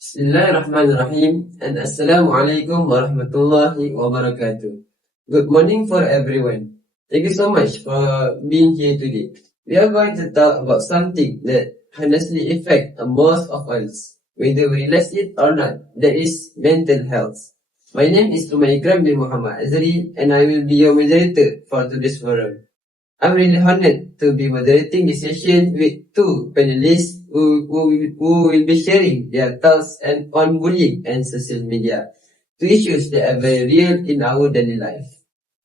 Bismillahirrahmanirrahim and Assalamualaikum warahmatullahi wabarakatuh. Good morning for everyone. Thank you so much for being here today. We are going to talk about something that honestly affects most of us, whether we realize it or not. That is mental health. My name is Ikram bin Muhammad Azari and I will be your moderator for today's forum. I'm really honored to be moderating this session with two panelists who will be sharing their thoughts on bullying and social media, two issues that are very real in our daily life.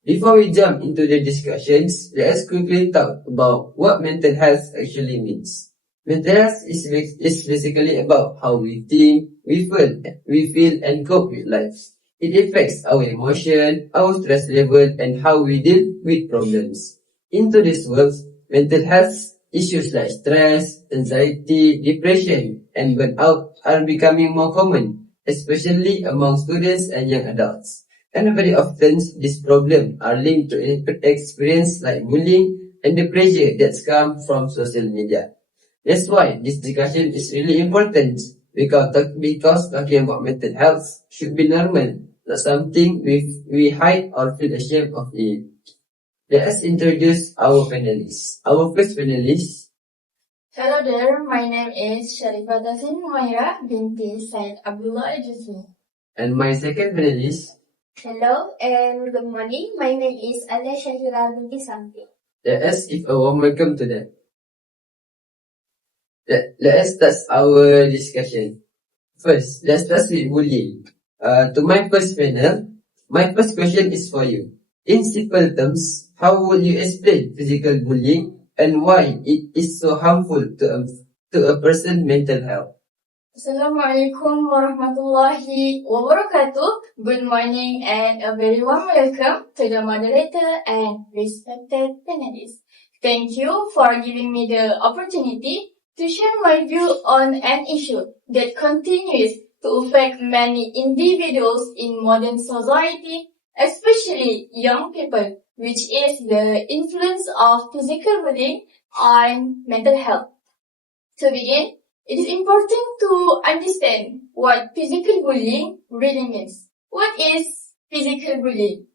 Before we jump into the discussions, let us quickly talk about what mental health actually means. Mental health is basically about how we think, we feel and cope with life. It affects our emotion, our stress level, and how we deal with problems. In today's world, mental health issues like stress, anxiety, depression, and burnout are becoming more common, especially among students and young adults. And very often, these problems are linked to experience like bullying and the pressure that comes from social media. That's why this discussion is really important because talking about mental health should be normal, not something we hide or feel ashamed of it. Let us introduce our panelists. Our first panelist. Hello there, my name is Sharifah Tasin Moira binti Said Abdullah Al-Jusmi. And my second panelist. Hello and good morning, my name is Alia Shahira binti Santi. Let us give a warm welcome to them. Let us start our discussion. First, let's start with bullying. To my first panel, my first question is for you. In simple terms, how would you explain physical bullying and why it is so harmful to a person's mental health? Assalamualaikum warahmatullahi wabarakatuh. Good morning and a very warm welcome to the moderator and respected panelists. Thank you for giving me the opportunity to share my view on an issue that continues to affect many individuals in modern society, especially young people, which is the influence of physical bullying on mental health. To begin, it is important to understand what physical bullying really means. What is physical bullying?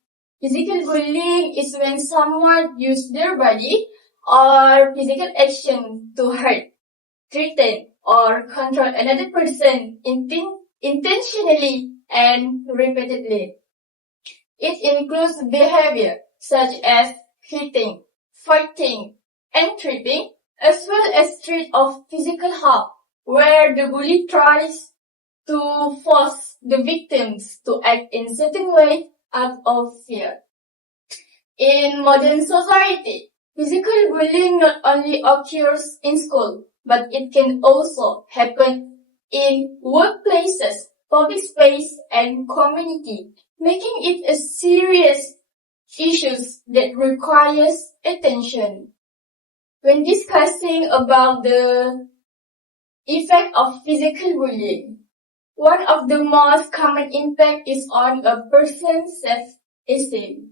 Physical bullying is when someone uses their body or physical action to hurt, threaten, or control another person intentionally and repeatedly. It includes behavior such as hitting, fighting, and tripping, as well as threat of physical harm, where the bully tries to force the victims to act in certain way out of fear. In modern society, physical bullying not only occurs in school, but it can also happen in workplaces, public space, and community, making it a serious issue that requires attention. When discussing about the effect of physical bullying, one of the most common impact is on a person's self-esteem.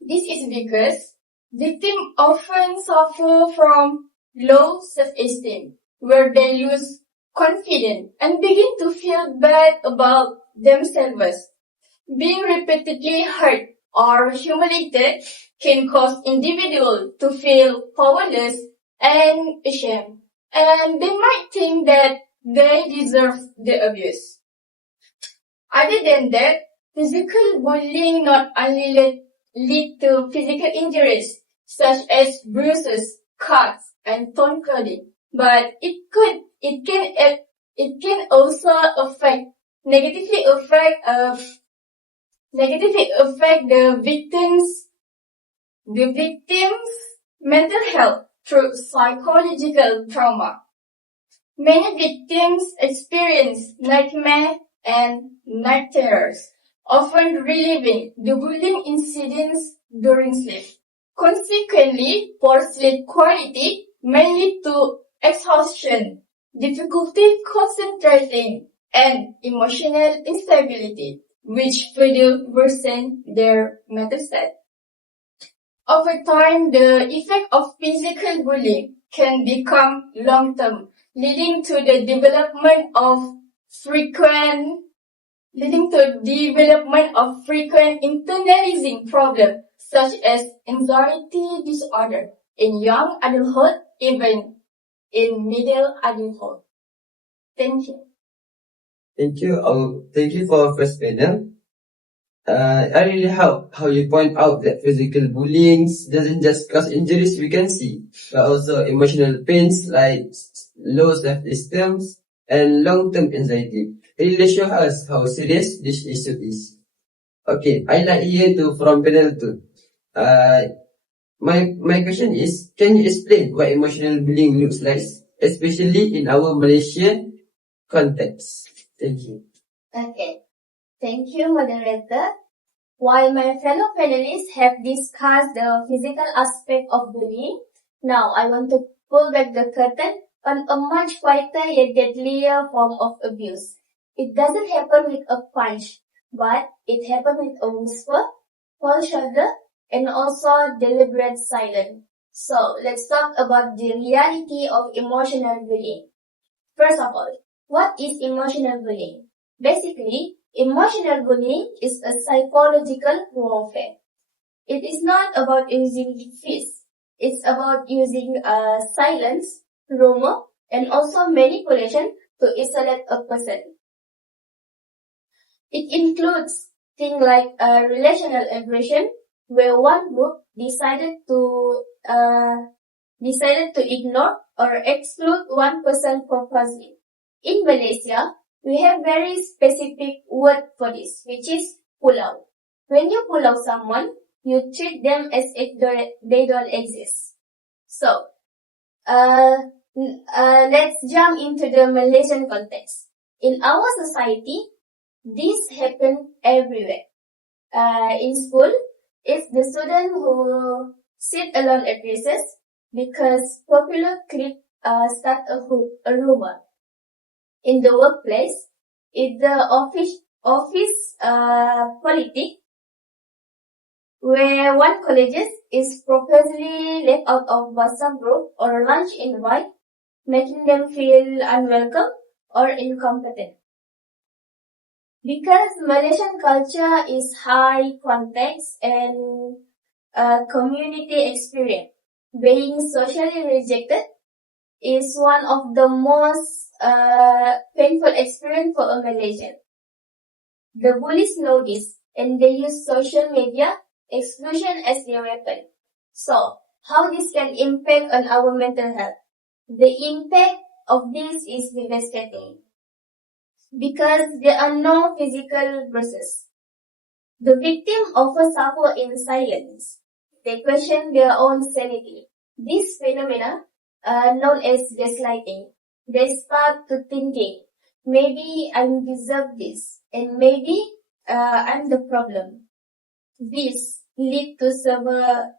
This is because victims often suffer from low self-esteem, where they lose confidence and begin to feel bad about themselves. Being repeatedly hurt or humiliated can cause individuals to feel powerless and ashamed, and they might think that they deserve the abuse. Other than that, physical bullying not only lead to physical injuries such as bruises, cuts, and torn clothing, but it can also negatively affect the victim's mental health through psychological trauma. Many victims experience nightmares and night terrors, often reliving the bullying incidents during sleep. Consequently, poor sleep quality may lead to exhaustion, difficulty concentrating, and emotional instability, which further worsen their mental state. Over time, the effect of physical bullying can become long-term, leading to the development of frequent internalizing problems such as anxiety disorder in young adulthood, even in middle adulthood. Thank you. Thank you. Thank you for first panel. I really help how you point out that physical bullying doesn't just cause injuries we can see, but also emotional pains like low self-esteem and long-term anxiety. It really shows us how serious this issue is. Okay, I like here to from panel 2. My question is, can you explain what emotional bullying looks like, especially in our Malaysian context? Thank you. Okay. Thank you, moderator. While my fellow panelists have discussed the physical aspect of bullying, now I want to pull back the curtain on a much quieter yet deadlier form of abuse. It doesn't happen with a punch, but it happens with a whisper, cold shoulder, and also deliberate silence. So let's talk about the reality of emotional bullying. First of all, what is emotional bullying? Basically, emotional bullying is a psychological warfare. It is not about using fists. It's about using silence, rumor, and also manipulation to isolate a person. It includes things like relational aggression, where one group decided to ignore or exclude one person purposely. In Malaysia, we have very specific word for this, which is pulau. When you pulau someone, you treat them as if they don't exist. So, let's jump into the Malaysian context. In our society, this happens everywhere. In school, it's the student who sit alone at recess because popular clique start a rumor. In the workplace, it's the office politics, where one colleague is purposely left out of WhatsApp group or lunch invite, making them feel unwelcome or incompetent. Because Malaysian culture is high context and community experience, being socially rejected is one of the most painful experience for a Malaysian. The bullies know this, and they use social media exclusion as their weapon. So, how this can impact on our mental health? The impact of this is devastating. Because there are no physical bruises. The victim often suffer in silence. They question their own sanity. This phenomena, known as gaslighting, they start to thinking, maybe I deserve this, and maybe I'm the problem. This lead to severe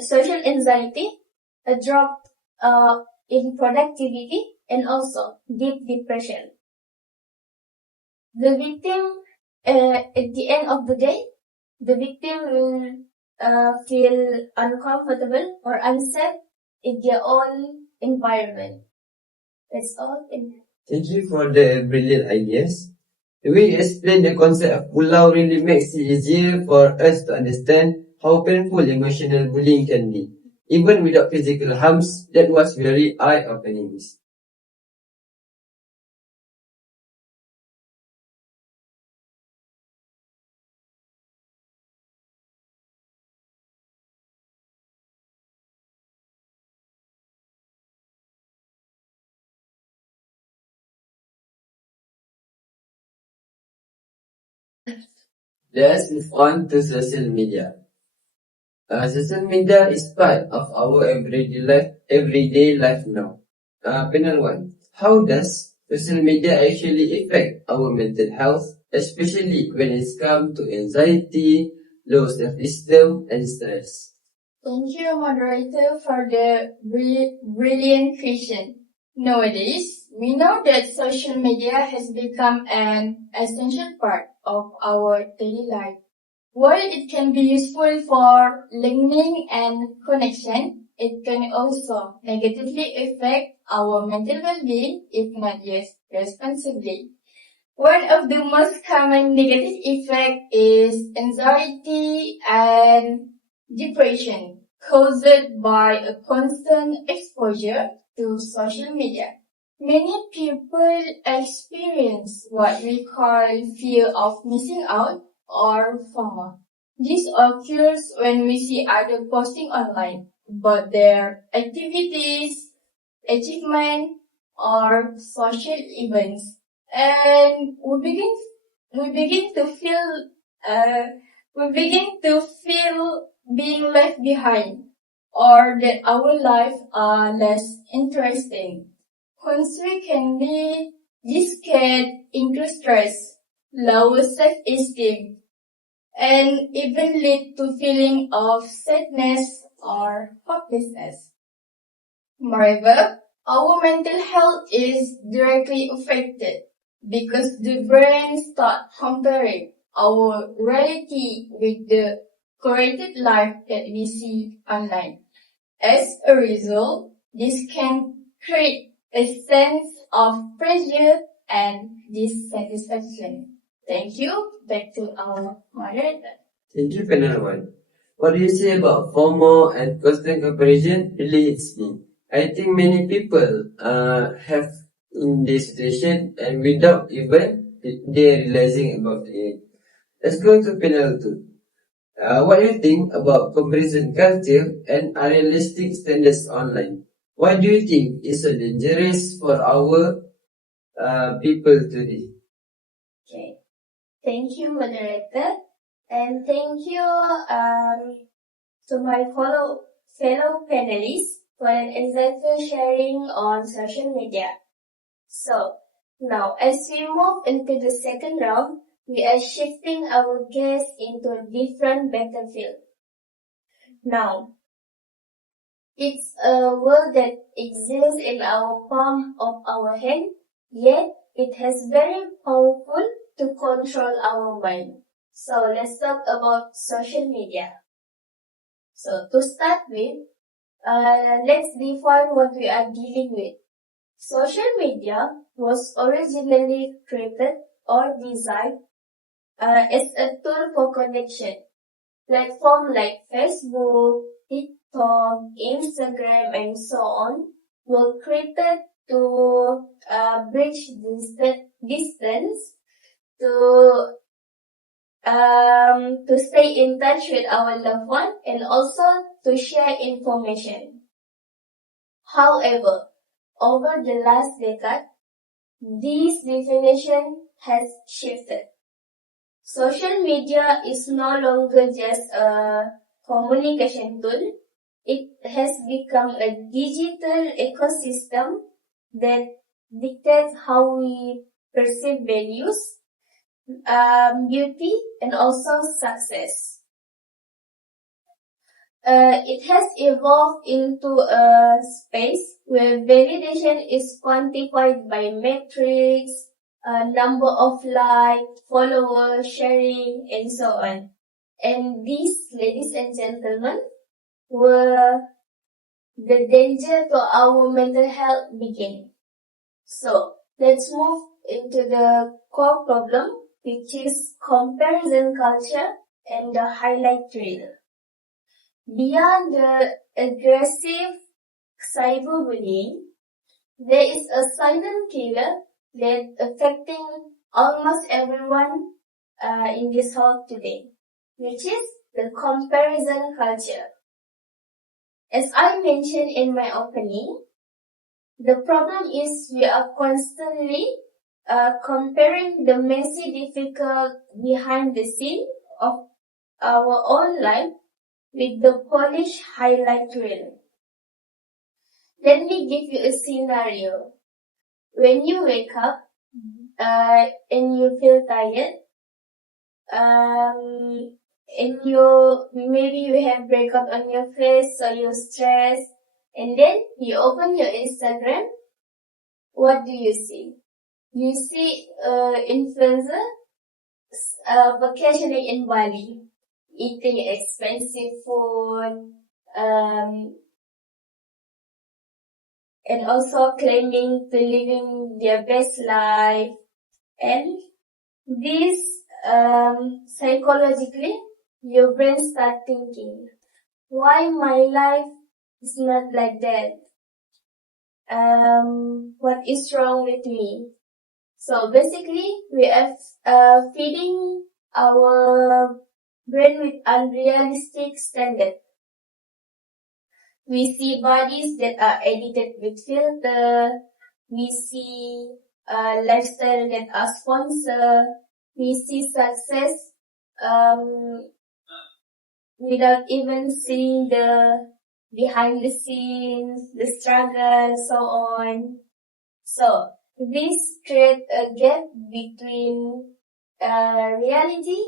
social anxiety, a drop in productivity, and also deep depression. The victim, at the end of the day, the victim will feel uncomfortable or unsafe in their own environment. That's all. Thank you for the brilliant ideas. We explain the concept of pulau really makes it easier for us to understand how painful emotional bullying can be. Even without physical harms, that was very eye-opening. Let's move on to social media. Social media is part of our everyday life now. Panel 1. How does social media actually affect our mental health, especially when it's come to anxiety, low self-esteem, and stress? Thank you, moderator, for the brilliant question. Nowadays, we know that social media has become an essential part of our daily life. While it can be useful for learning and connection, it can also negatively affect our mental well-being if not used responsibly. One of the most common negative effects is anxiety and depression caused by a constant exposure to social media. Many people experience what we call fear of missing out or FOMO. This occurs when we see others posting online, but their activities, achievement, or social events, and uh, we begin to feel being left behind, or that our lives are less interesting. Consequences can be this can increase stress, lower self-esteem, and even lead to feeling of sadness or hopelessness. Moreover, our mental health is directly affected because the brain starts comparing our reality with the curated life that we see online. As a result, this can create a sense of pressure and dissatisfaction. Thank you. Back to our moderator. Thank you, panel 1. What do you say about FOMO and constant comparison? Really hits me. I think many people have in this situation and without even they realizing about it. Let's go to panel 2. What do you think about comparison culture and unrealistic standards online? Why do you think it's so dangerous for our people today? Okay. Thank you, moderator. And thank you to my fellow panelists for an insightful sharing on social media. So, now as we move into the second round, we are shifting our gaze into a different battlefield. Now, it's a world that exists in our palm of our hand, yet it has very powerful to control our mind. So let's talk about social media. So to start with, let's define what we are dealing with. Social media was originally created or designed as a tool for connection. Platforms like Facebook, TikTok, Instagram, and so on were created to bridge distance, to stay in touch with our loved one, and also to share information. However, over the last decade, this definition has shifted. Social media is no longer just a communication tool. It has become a digital ecosystem that dictates how we perceive values, beauty, and also success. It has evolved into a space where validation is quantified by metrics, number of likes, followers, sharing, and so on. And these, ladies and gentlemen, were the danger to our mental health begin. So, let's move into the core problem, which is comparison culture and the highlight reel. Beyond the aggressive cyberbullying, there is a silent killer that's affecting almost everyone in this world today, which is the comparison culture. As I mentioned in my opening, the problem is we are constantly comparing the messy, difficult behind the scene of our own life with the polished highlight reel. Let me give you a scenario. When you wake up and you feel tired, and maybe you have breakout on your face, so you're stressed, and then you open your Instagram, what do you see? You see influencer vacationing in Bali, eating expensive food, and also claiming to living their best life. And this psychologically, your brain start thinking, why my life is not like that? What is wrong with me? So basically, we are feeding our brain with unrealistic standards. We see bodies that are edited with filter. We see lifestyle that are sponsored. We see success without even seeing the behind the scenes, the struggle, so on. So this creates a gap between reality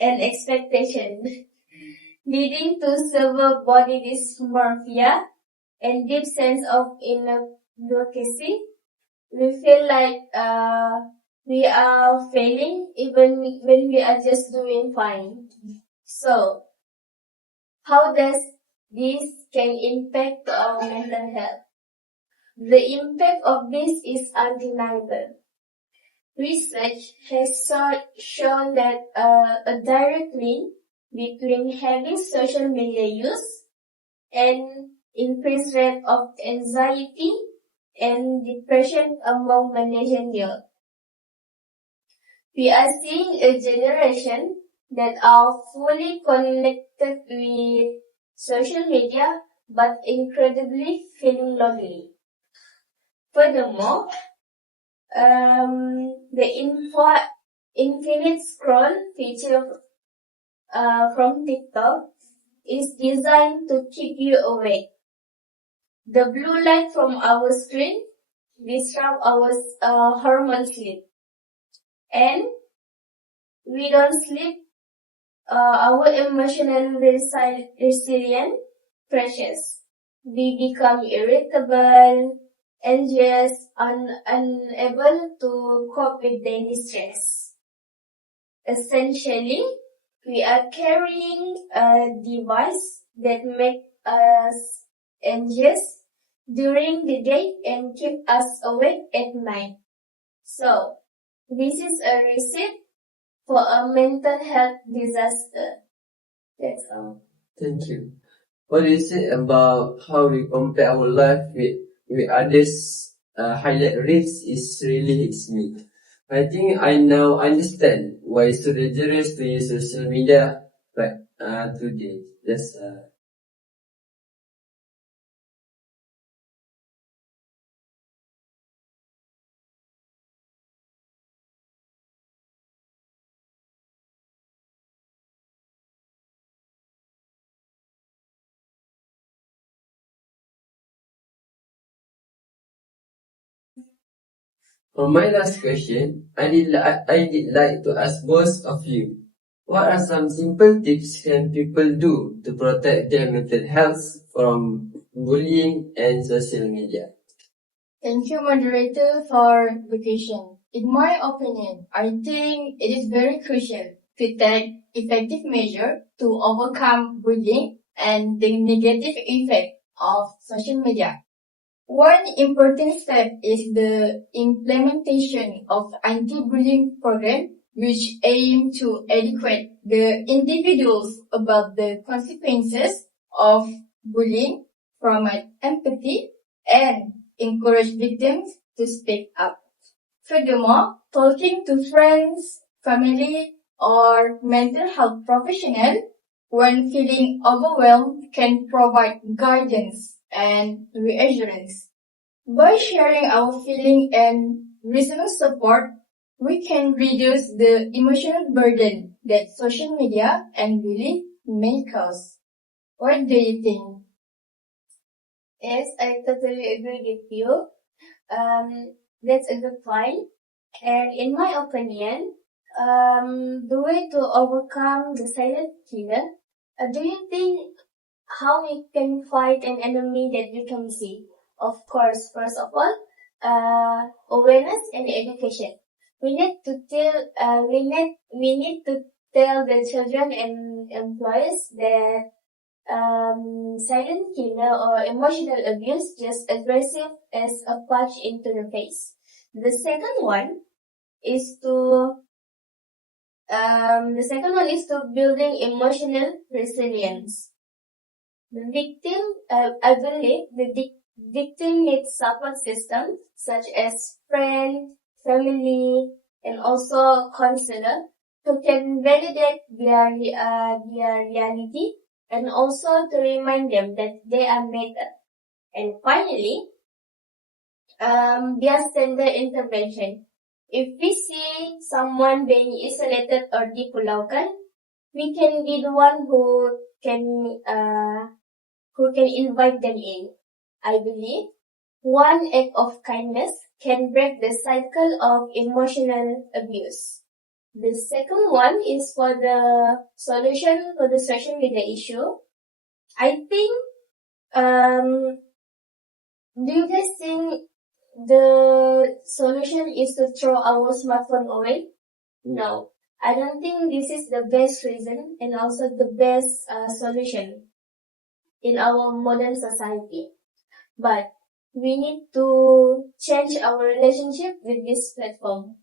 and expectation, leading to severe body dysmorphia and deep sense of inadequacy. We feel like we are failing even when we are just doing fine. So, how does this can impact our mental health? The impact of this is undeniable. Research has shown that a direct link between heavy social media use and increased rate of anxiety and depression among millennials. We are seeing a generation that are fully connected with social media but incredibly feeling lonely. Furthermore, the infinite scroll feature from TikTok is designed to keep you awake. The blue light from our screen disrupts our hormone sleep. And we don't sleep, our emotional resilience crashes. We become irritable, anxious, unable to cope with daily stress. Essentially, we are carrying a device that makes us anxious during the day and keep us awake at night. So, this is a recipe for a mental health disaster. That's all. Thank you. What do you say about how we compare our life with others? Highlight reels is really hits me. I think I now understand why it's so dangerous to use social media today. That's For my last question, I did like to ask both of you, what are some simple tips can people do to protect their mental health from bullying and social media? Thank you, moderator, for the question. In my opinion, I think it is very crucial to take effective measures to overcome bullying and the negative effect of social media. One important step is the implementation of anti-bullying program, which aim to educate the individuals about the consequences of bullying, promote empathy, and encourage victims to speak up. Furthermore, talking to friends, family, or mental health professionals when feeling overwhelmed can provide guidance and reassurance. By sharing our feeling and receiving support, we can reduce the emotional burden that social media and bullying may cause. What do you think? Yes, I totally agree with you. That's a good point. And in my opinion, the way to overcome the silent killer, do you think how we can fight an enemy that we can see? Of course, first of all, awareness and education. We need to tell the children and employees that silent killer or emotional abuse just aggressive as a punch into the face. The second one is to building emotional resilience. The victim, I believe the victim needs support systems such as friends, family, and also counselor who can validate their reality and also to remind them that they are matter. And finally, bystander intervention. If we see someone being isolated or dipulaukan, we can be the one who can invite them in. I believe one act of kindness can break the cycle of emotional abuse. The second one is for the solution for the social media issue. I think, do you guys think the solution is to throw our smartphone away? No. I don't think this is the best reason and also the best solution in our modern society. But we need to change our relationship with this platform.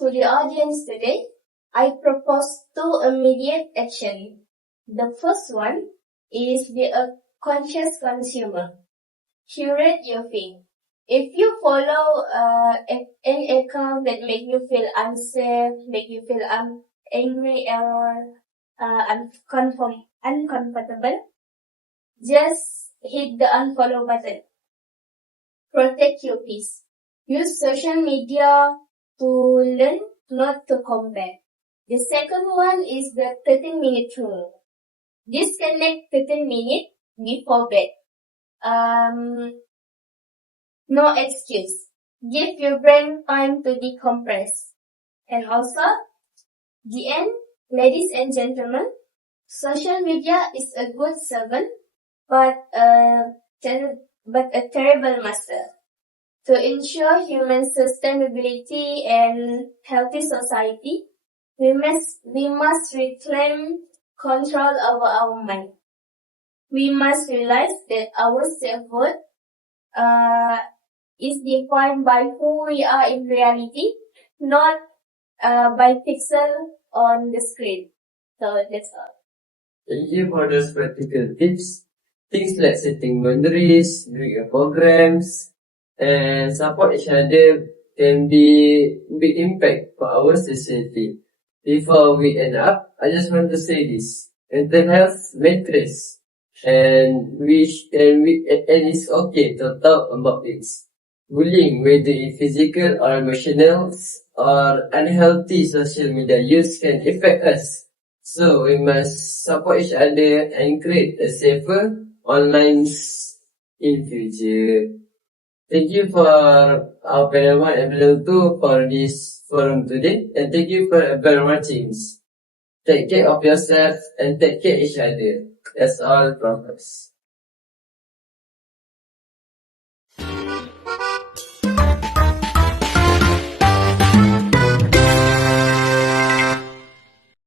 To the audience today, I propose two immediate action. The first one is be a conscious consumer. Curate your feed. If you follow an account that make you feel unsafe, make you feel angry or uncomfortable, just hit the unfollow button. Protect your peace. Use social media to learn, not to compare. The second one is the 13-minute rule. Disconnect 13 minutes before bed. No excuse. Give your brain time to decompress. And also, the end, ladies and gentlemen, social media is a good servant, but a terrible master. To ensure human sustainability and healthy society, we must reclaim control over our mind. We must realize that our self-worth is defined by who we are in reality, not by pixel on the screen. So that's all. Thank you for those practical tips. Things like setting boundaries, doing programs, and support each other can be big impact for our society. Before we end up, I just want to say this. Mental health matters, and it's okay to talk about it. Bullying, whether it's physical or emotional or unhealthy social media use can affect us. So we must support each other and create a safer online in future. Thank you for our panel 1 and panel 2 for this forum today, and thank you for everyone teams. Take care of yourself and take care of each other. That's all from us.